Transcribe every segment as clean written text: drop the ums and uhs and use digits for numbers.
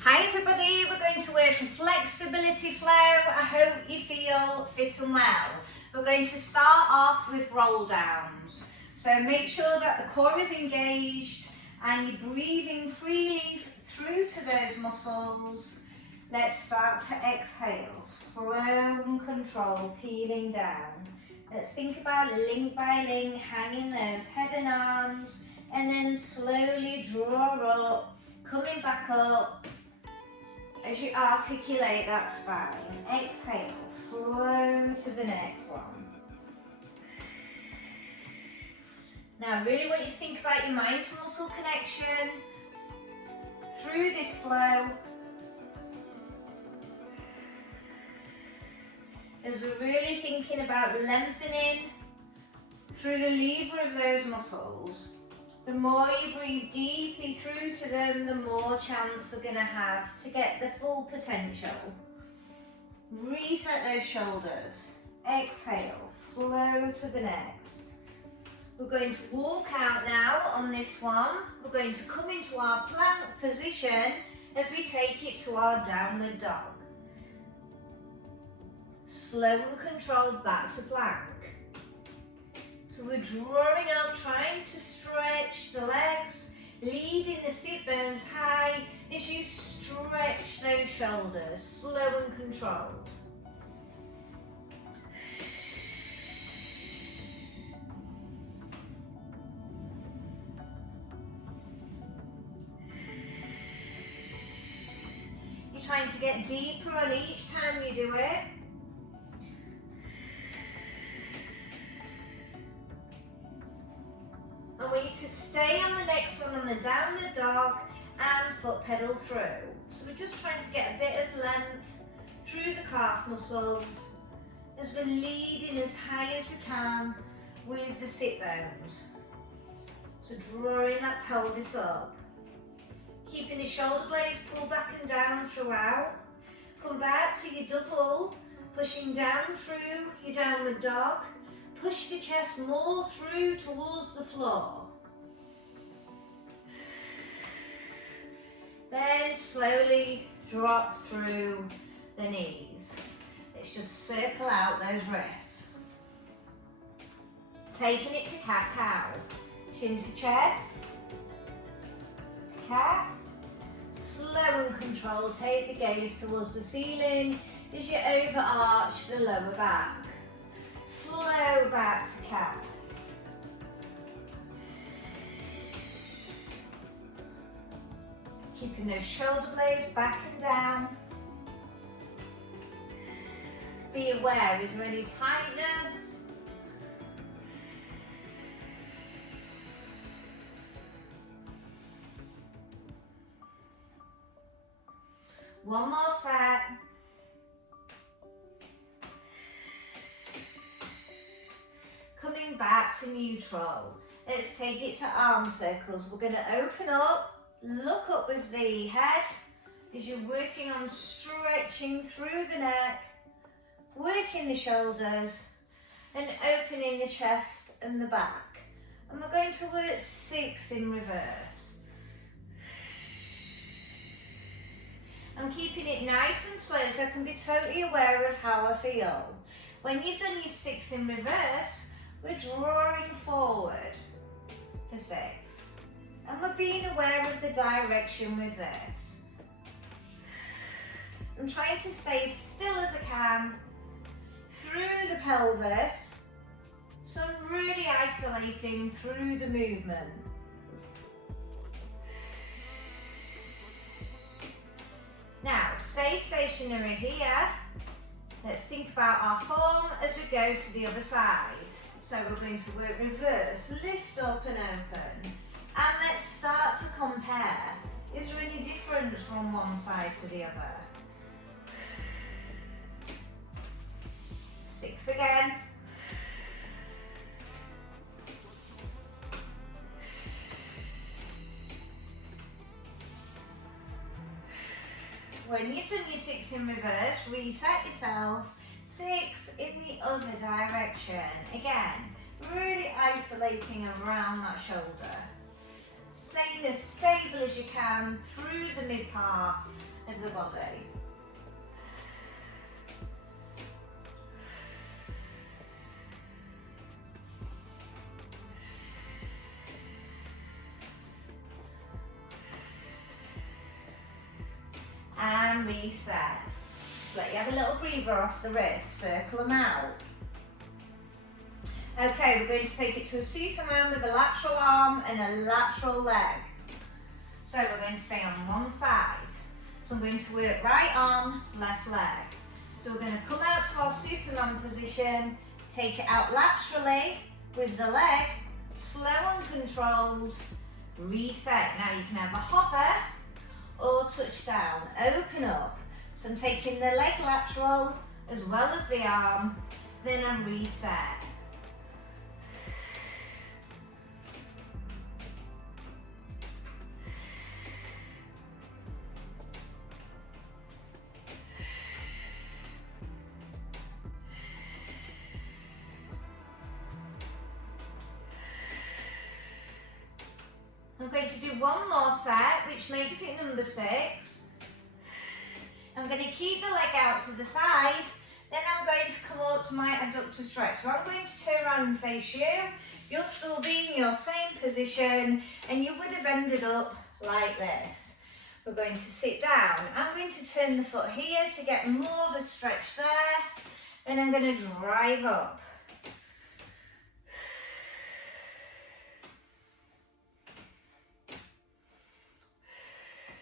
Hi everybody, we're going to work a flexibility flow. I hope you feel fit and well. We're going to start off with roll downs. So make sure that the core is engaged and you're breathing freely through to those muscles. Let's start to exhale, slow and control, peeling down. Let's think about link by link, hanging those head and arms, and then slowly draw up, coming back up. As you articulate that spine, exhale, flow to the next one. Now I really want you to think about your mind to muscle connection through this flow. As we're really thinking about lengthening through the lever of those muscles. The more you breathe deeply through to them, the more chance they're going to have to get the full potential. Reset those shoulders. Exhale, flow to the next. We're going to walk out now on this one. We're going to come into our plank position as we take it to our downward dog. Slow and controlled back to plank. So we're drawing up, trying to stretch the legs, leading the sit bones high as you stretch those shoulders, slow and controlled. You're trying to get deeper on each time you do it. I want you to stay on the next one on the downward dog and foot pedal through. So we're just trying to get a bit of length through the calf muscles as we're leading as high as we can with the sit bones. So drawing that pelvis up. Keeping the shoulder blades pulled back and down throughout. Come back to your double, pushing down through your downward dog. Push the chest more through towards the floor. Then slowly drop through the knees. Let's just circle out those wrists. Taking it to cat-cow. Chin to chest. To cat. Slow and controlled. Take the gaze towards the ceiling as you overarch the lower back. Flow back to cat. Keeping those shoulder blades back and down. Be aware, is there any tightness? One more set. Coming back to neutral. Let's take it to arm circles. We're going to open up, look up with the head as you're working on stretching through the neck, working the shoulders and opening the chest and the back. And we're going to work 6 in reverse. I'm keeping it nice and slow so I can be totally aware of how I feel. When you've done your 6 in reverse, we're drawing forward for 6. And we're being aware of the direction with this. I'm trying to stay still as I can through the pelvis. So I'm really isolating through the movement. Now, stay stationary here. Let's think about our form as we go to the other side. So we're going to work reverse, lift up and open. And let's start to compare. Is there any difference from one side to the other? 6 again. When you've done your 6 in reverse, reset yourself. 6 in the other direction. Again, really isolating around that shoulder. Staying as stable as you can through the mid part of the body. And reset. Just let you have a little breather off the wrist, circle them out. Okay, we're going to take it to a Superman with a lateral arm and a lateral leg. So we're going to stay on one side. So I'm going to work right arm, left leg. So we're going to come out to our Superman position, take it out laterally with the leg, slow and controlled, reset. Now you can have a hover or touch down, open up. So I'm taking the leg lateral as well as the arm, then I reset. I'm going to do one more set, which makes it number 6. I'm going to keep the leg out to the side, then I'm going to come up to my adductor stretch. So I'm going to turn around and face you. You'll still be in your same position, and you would have ended up like this. We're going to sit down. I'm going to turn the foot here to get more of a stretch there. Then I'm going to drive up.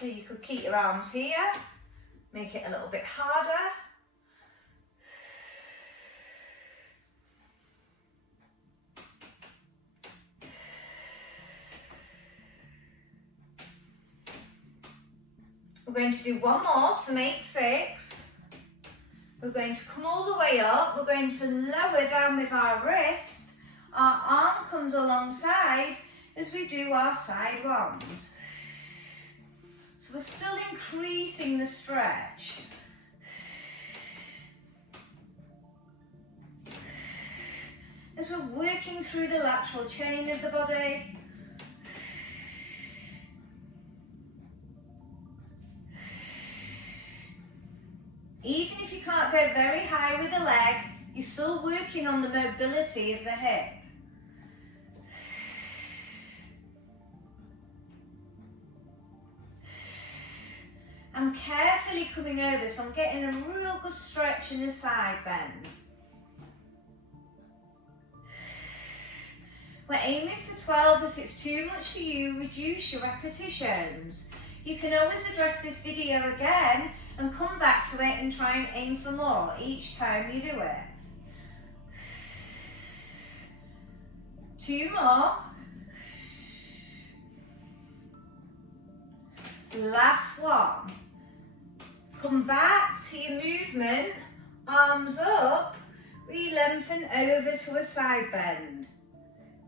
So you could keep your arms here, make it a little bit harder. We're going to do one more to make 6. We're going to come all the way up. We're going to lower down with our wrist. Our arm comes alongside as we do our side ones. So we're still increasing the stretch. As we're working through the lateral chain of the body. Even if you can't go very high with the leg, you're still working on the mobility of the hip. I'm carefully coming over, so I'm getting a real good stretch in the side bend. We're aiming for 12. If it's too much for you, reduce your repetitions. You can always address this video again and come back to it and try and aim for more each time you do it. 2 more. Last one. Come back to your movement, arms up, re-lengthen over to a side bend.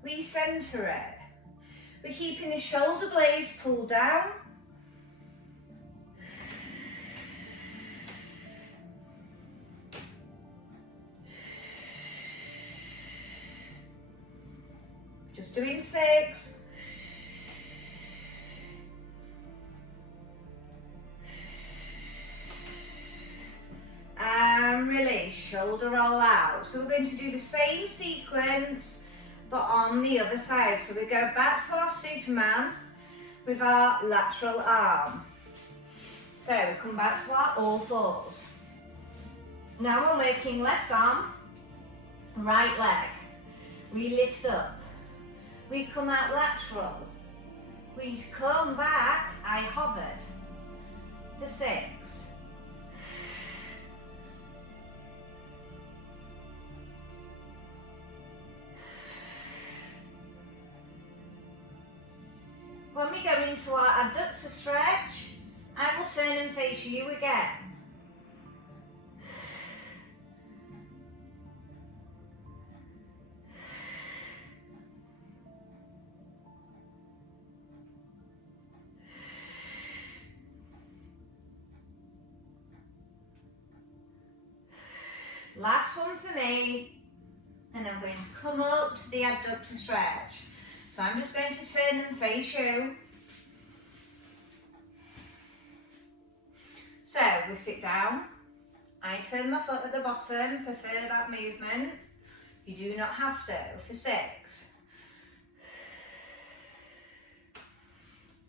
Re-center it. We're keeping the shoulder blades pulled down. Just doing 6. And release, shoulder roll out. So we're going to do the same sequence, but on the other side. So we go back to our Superman with our lateral arm. So we come back to our all fours. Now we're working left arm, right leg. We lift up. We come out lateral. We come back, I hovered for 6. When we go into our adductor stretch, I will turn and face you again. Last one for me, and I'm going to come up to the adductor stretch. So I'm just going to turn and face you. we sit down. I turn my foot at the bottom, prefer that movement. You do not have to for 6.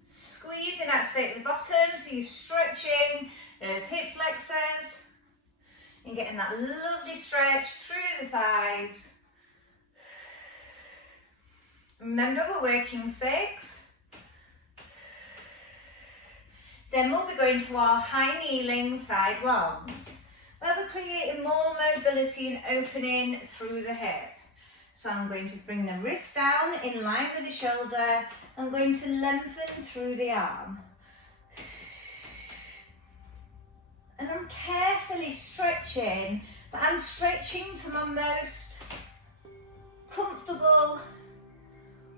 Squeeze and activate the bottom, so you're stretching those hip flexors and getting that lovely stretch through the thighs. Remember, we're working 6. Then we'll be going to our high kneeling side rounds, where we're creating more mobility and opening through the hip. So I'm going to bring the wrist down in line with the shoulder. I'm going to lengthen through the arm. And I'm carefully stretching, but I'm stretching to my most comfortable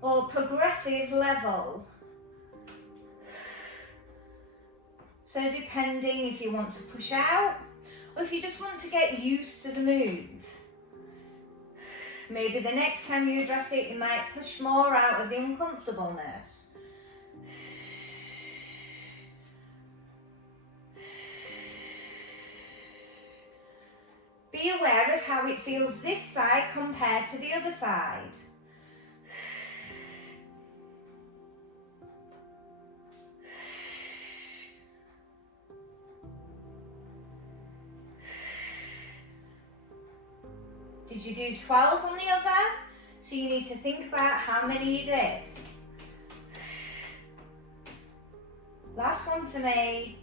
or progressive level. So depending if you want to push out or if you just want to get used to the move. Maybe the next time you address it, you might push more out of the uncomfortableness. Be aware of how it feels this side compared to the other side. Did you do 12 on the other? So you need to think about how many you did. Last one for me.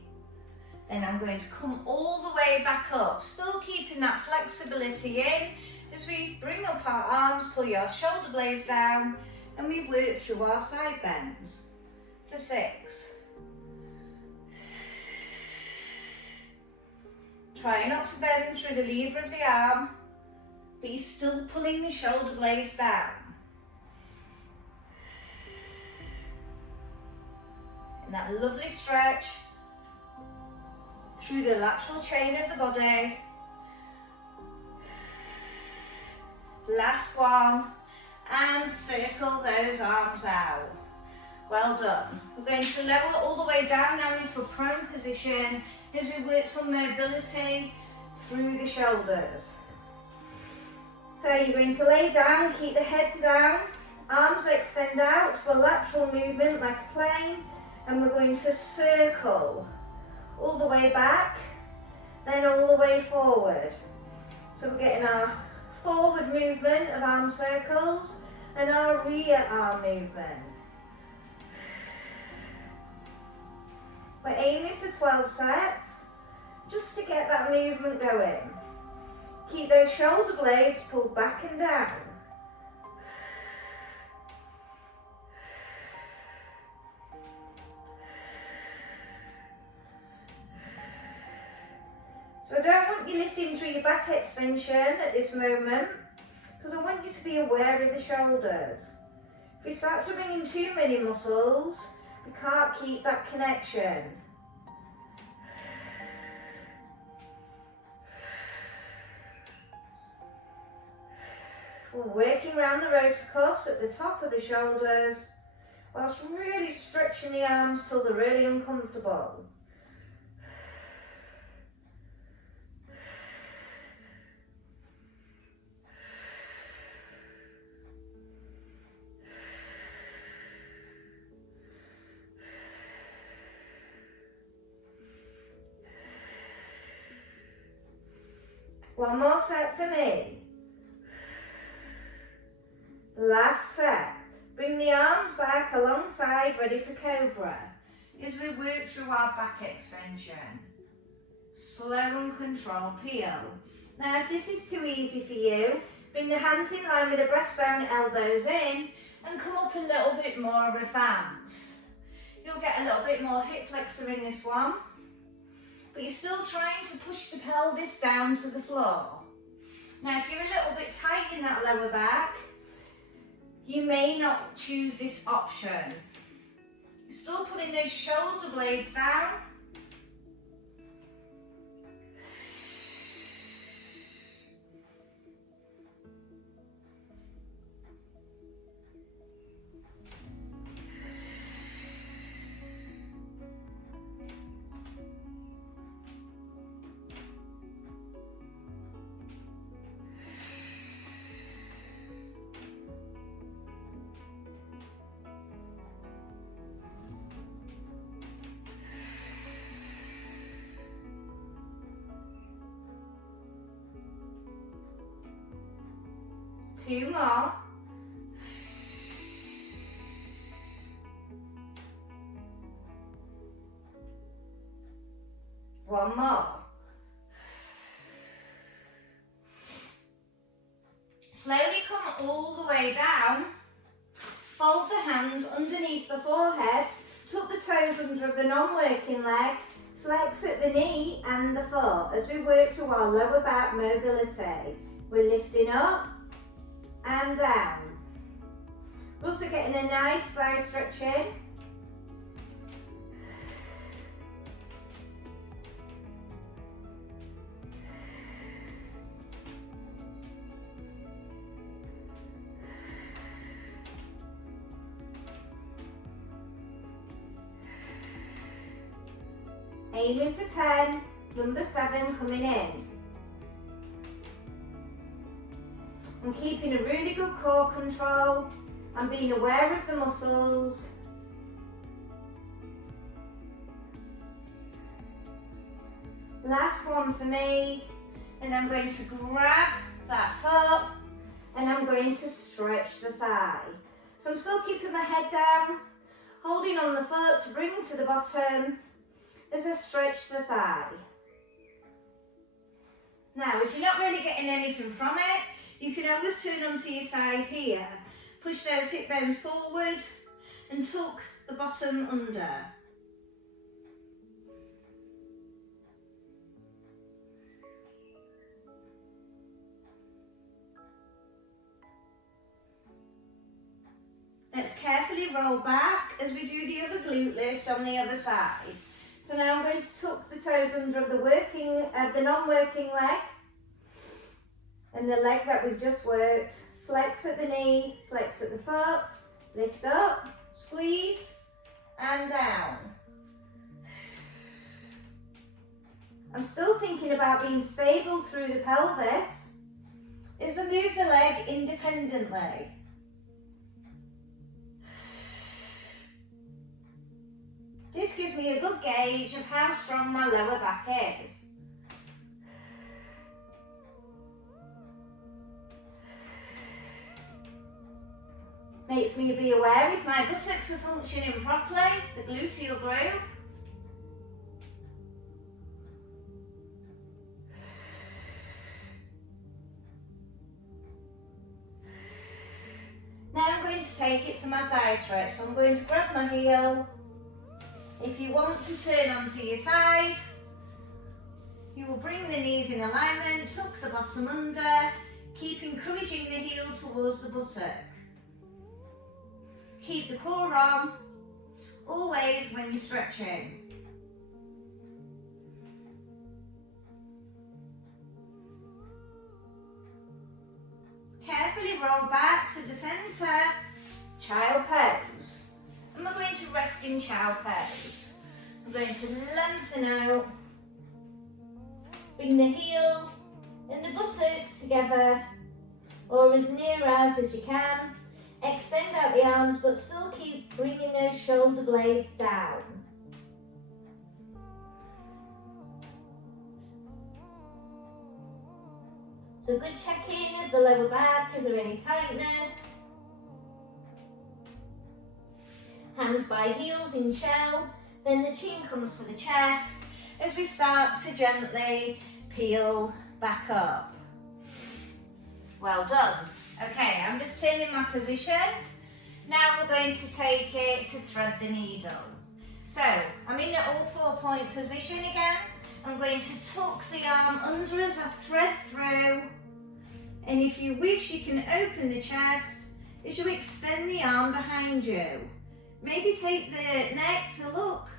Then I'm going to come all the way back up, still keeping that flexibility in as we bring up our arms, pull your shoulder blades down, and we work through our side bends for 6. Try not to bend through the lever of the arm, but you're still pulling the shoulder blades down. And that lovely stretch through the lateral chain of the body. Last one, and circle those arms out. Well done. We're going to level all the way down now into a prone position as we work some mobility through the shoulders. So you're going to lay down, keep the head down, arms extend out to a lateral movement like a plane, and we're going to circle all the way back, then all the way forward. So we're getting our forward movement of arm circles and our rear arm movement. We're aiming for 12 sets, just to get that movement going. Keep those shoulder blades pulled back and down. So I don't want you lifting through your back extension at this moment, because I want you to be aware of the shoulders. If we start to bring in too many muscles, we can't keep that connection. We're working around the rotator cuffs at the top of the shoulders, whilst really stretching the arms till they're really uncomfortable. One more set for me. Last set. Bring the arms back alongside, ready for cobra, as we work through our back extension. Slow and controlled peel. Now if this is too easy for you, bring the hands in line with the breastbone, elbows in, and come up a little bit more advanced. You'll get a little bit more hip flexor in this one, but you're still trying to push the pelvis down to the floor. Now if you're a little bit tight in that lower back, you may not choose this option. You're still putting those shoulder blades down. 2 more. One more. Slowly come all the way down. Fold the hands underneath the forehead. Tuck the toes under the non-working leg. Flex at the knee and the foot as we work through our lower back mobility. We're lifting up and down. We're also getting a nice thigh stretch in. Aiming for 10, number 7 coming in. I'm keeping a really good core control. I'm being aware of the muscles. Last one for me. And I'm going to grab that foot and I'm going to stretch the thigh. So I'm still keeping my head down, holding on the foot to bring to the bottom as I stretch the thigh. Now, if you're not really getting anything from it, you can always turn onto your side here. Push those hip bones forward and tuck the bottom under. Let's carefully roll back as we do the other glute lift on the other side. So now I'm going to tuck the toes under the non-working leg and the leg that we've just worked. Flex at the knee, flex at the foot, lift up, squeeze and down. I'm still thinking about being stable through the pelvis as I move the leg independently. This gives me a good gauge of how strong my lower back is. Makes me be aware if my buttocks are functioning properly, the gluteal group. Now I'm going to take it to my thigh stretch. So I'm going to grab my heel. If you want to turn onto your side, you will bring the knees in alignment, tuck the bottom under, keep encouraging the heel towards the buttock. Keep the core on, always when you're stretching. Carefully roll back to the centre, child pose. And we're going to rest in child pose. So I'm going to lengthen out, bring the heel and the buttocks together, or as near as you can. Extend out the arms, but still keep bringing those shoulder blades down. So good check-in with the lower back. Is there any tightness? Hands by heels in shell, then the chin comes to the chest as we start to gently peel back up. Well done. Okay, I'm just turning my position. Now we're going to take it to thread the needle. So I'm in an all 4-point position again. I'm going to tuck the arm under as I thread through. And if you wish, you can open the chest as you extend the arm behind you. Maybe take the neck to look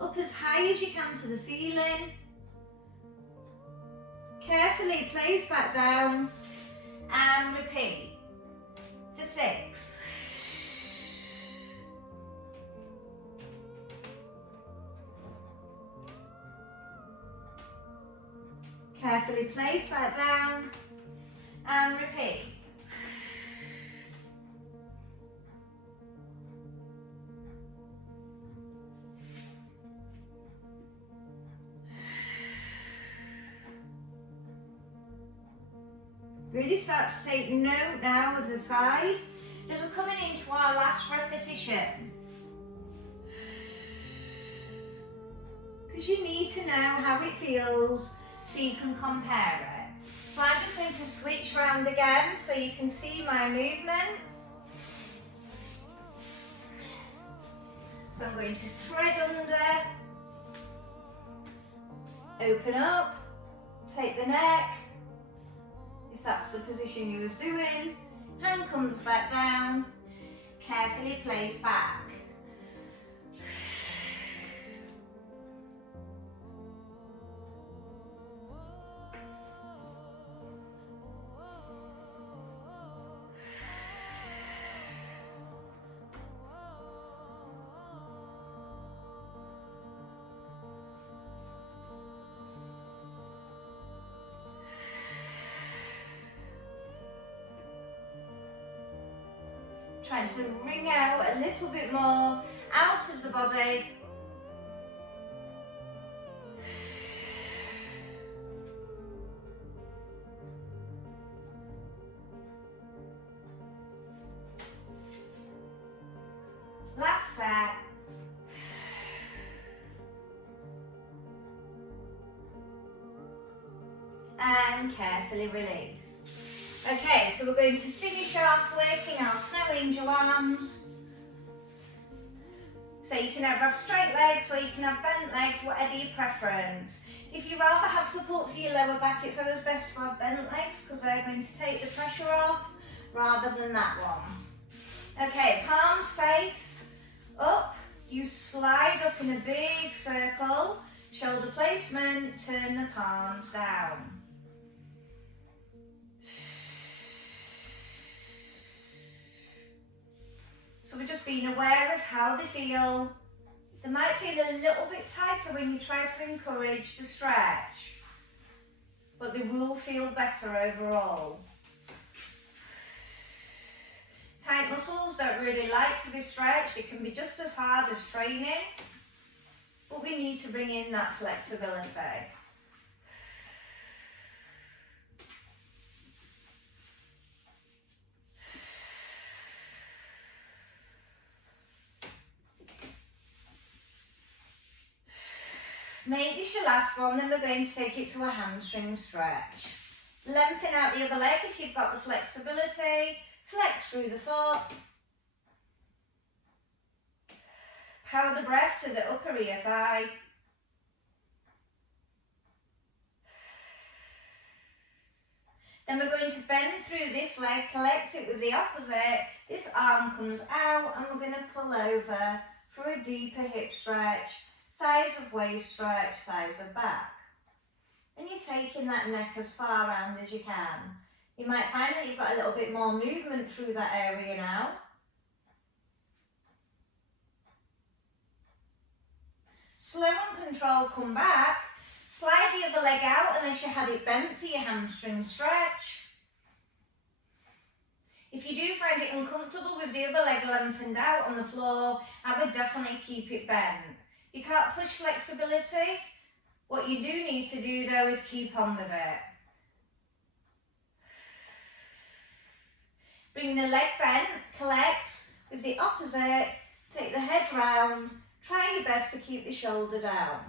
up as high as you can to the ceiling. Carefully place back down and repeat for 6. Carefully place back down and repeat. Really start to take note now of the side as we're coming into our last repetition. Because you need to know how it feels so you can compare it. So I'm just going to switch around again so you can see my movement. So I'm going to thread under, open up, take the neck, if that's the position you was doing, hand comes back down, carefully place back. Trying to wring out a little bit more out of the body. Last set. And carefully release. Okay, so we're going to finish off working our snow angel arms. So you can have straight legs or you can have bent legs, whatever your preference. If you rather have support for your lower back, it's always best to have bent legs because they're going to take the pressure off rather than that one. Okay, palms face up. You slide up in a big circle. Shoulder placement, turn the palms down. So we're just being aware of how they feel. They might feel a little bit tighter when you try to encourage the stretch, but they will feel better overall. Tight muscles don't really like to be stretched. It can be just as hard as training, but we need to bring in that flexibility. Make this your last one, then we're going to take it to a hamstring stretch. Lengthen out the other leg if you've got the flexibility. Flex through the foot. Power the breath to the upper rear thigh. Then we're going to bend through this leg, collect it with the opposite. This arm comes out and we're going to pull over for a deeper hip stretch. Size of waist stretch, size of back. And you're taking that neck as far round as you can. You might find that you've got a little bit more movement through that area now. Slow and controlled, come back. Slide the other leg out unless you had it bent for your hamstring stretch. If you do find it uncomfortable with the other leg lengthened out on the floor, I would definitely keep it bent. You can't push flexibility. What you do need to do though is keep on with it. Bring the leg bent, collect with the opposite, take the head round, try your best to keep the shoulder down.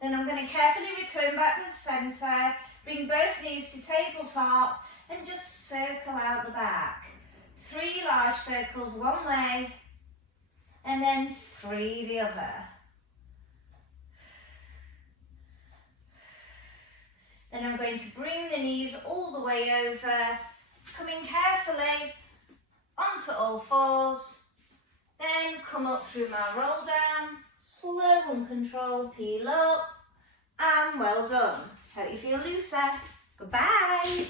Then I'm going to carefully return back to the centre, bring both knees to tabletop and just circle out the back. 3 large circles one way and then 3 the other. Then I'm going to bring the knees all the way over, coming carefully onto all fours, then come up through my roll down. Slow and controlled, peel up, and well done. Hope you feel looser. Goodbye.